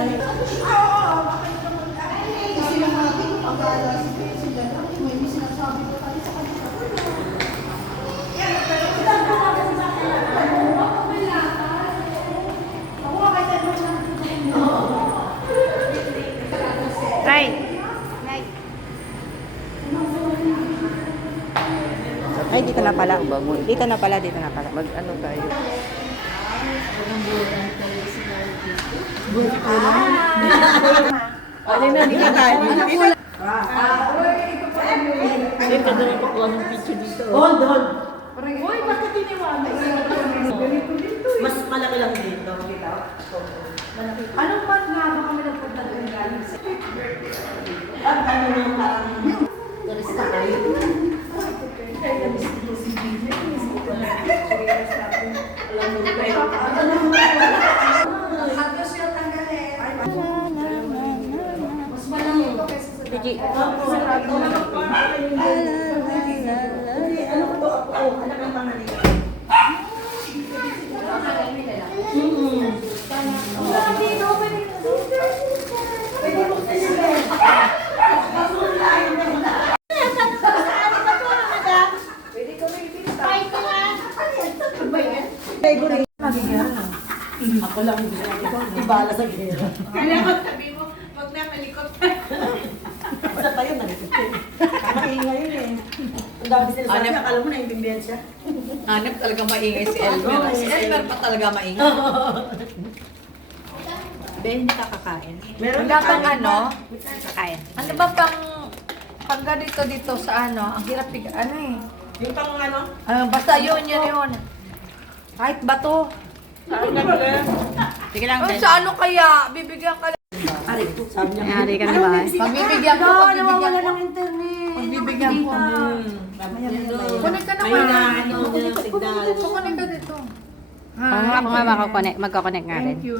Kasi lang natin, pag-aala sila, may sinasabi ko tayo sa kanila. Right. Ay, dito na pala. Dito na pala, dito na pala. Mag-ano tayo? Ano na, dito tayo. Ay, kada na pakuha ng picture dito. Hold. Uy, bakit tiniwala? Mas malaki lang dito. Anong month nga ba kami nagpunta doon galing sa... Ang ano nang parang turista kayo. Mas malaki ito kaysa sa... Gigi. Ano to ako? Anak ng pangalan. Ako lang ibala sa gera. Kailangan sabi mo, pag nakalikot ka. Basta tayo nalikot. Maingay yun eh. Ang dami sila sabi, akala mo naintindihan siya. Hanap talaga maingay si Elmer. Si Elmer pa talaga maingay. Ben, hindi ka kakain. Meron Wala pang kanin ano? ba? Kakain. Ano ba pang dito sa ano? Ang hirap ano eh. Yung pang ano? Basta yun. Kahit bato. Sige lang, Ben. Sa ano kaya? Bibigyan ka lang. Sabi niya. Nangyari ka na ba? Pagbibigyan ko. Nawawala ng internet. Pagbibigyan ko. Kunin ka May naman. ano niya signal. Kunin ka dito. Ako nga magkoconnect nga rin. Thank you.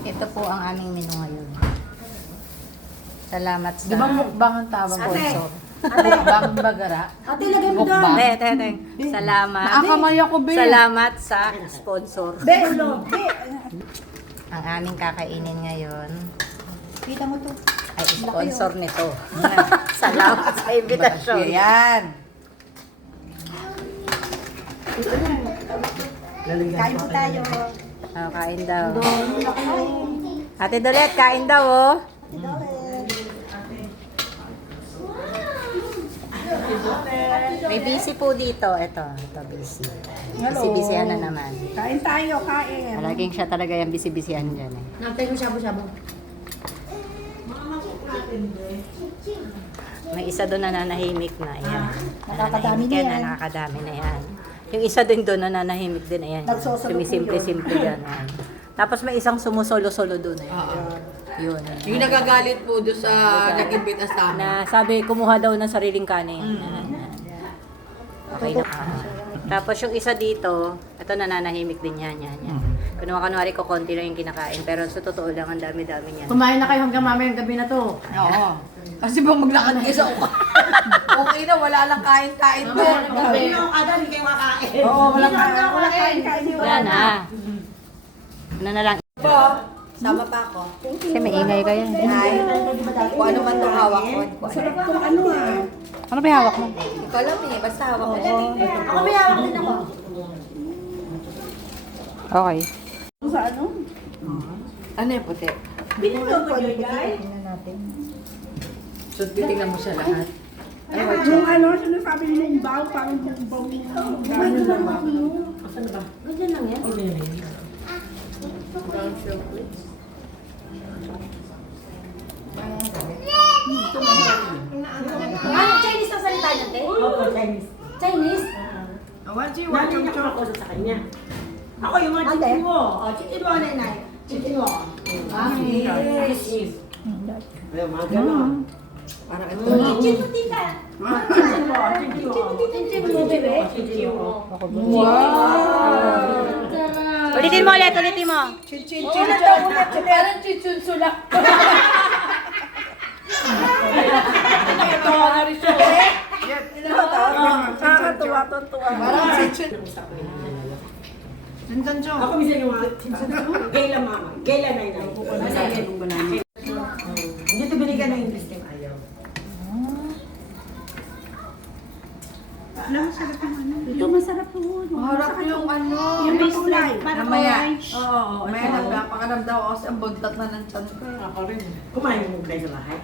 Ito po ang aming menu ngayon. Salamat sa Di ba mukbang ang tawag ko? sponsor. Mukbang bagara. Ate, lagay mo Mukbang. doon. Salamat. Nakakamay ako, Ben. Salamat sa sponsor. Ulo. Ang aming kakainin ngayon Kita mo to. ay sponsor nito. Salamat sa invitasyon. Yan. Kain po tayo. Kain daw. Ate Dolet, kain daw oh. May busy po dito. Ito busy. Busy-busyhan na naman. Kain tayo, kain. Palaging siya talaga yung busy-busyhan dyan eh. Nantay mo shabu-shabu. May isa doon na nanahimik na. Ayan. Nakakadami Nananahimik na yan, yan. Nakakadami na yan. Yung isa din doon na nanahimik din. Ayan. Nagsosolok Sumisimple-simple yan. Ayan. Tapos may isang sumusolo-solo doon. Ayan. Yun. Yung nagagalit po doon sa nag-imbita sa amin. Na sabi, kumuha daw ng sariling kanin. Okay na. Tapos yung isa dito, ito nananahimik din yan. Kunwari ko konti lang yung kinakain. Pero sa totoo lang, ang dami-dami niyan. Kumain na kayo hanggang mamayang gabi na to. Oo. Kasi ba maglakad kayo sa uka? Okay na, wala lang kain-kain doon. Yung ada, hindi kayo kakain. Oo, wala kain. Wala na. Ano na lang. Sama pa ako. Kasi may ingay kayo. Ay, kung ano man itong hawak ko. Sarap kung ano ah. Ano ba yung hawak mo? Ikaw lang eh, basta hawak ko. Ako may hawak din ako. Okay. Sa ano? Ano yung puti? Binigyan ko yung guys. So, titignan mo siya lahat. Yung ano, sinasabi mong baw, parang baw mo. Ganyan lang ako. Ganyan lang yan. Okay na yun. Chinese na salita niya, te? Opo, Chinese. Chinese? Narinig ako sa kanya. Ako yung mga chicken mo. Chicken mo, nanay. Chicken mo. Yes. Ay, mga gano'n. Parang ito. Chinchin mo, tita. Chicken mo, chicken mo. Chinchin mo, bebe. Chicken mo. Ulitin mo ulit, ulitin mo. Parang chichun sulak. Nakakatuwa, tuwa. Parang chichun. Ako minsan yung mga gay lang mama, gay lang nanay. yung Christine ayaw. Alam, masarap yung ano. Ito masarap po. Maharap yung ano. Yung may kulay. Parang Mamaya. orange. Oo, May nagpapakaram daw ako kasi ang buntat na ng tiyan ko. Ako rin. Kumain mo gulay sa lahat.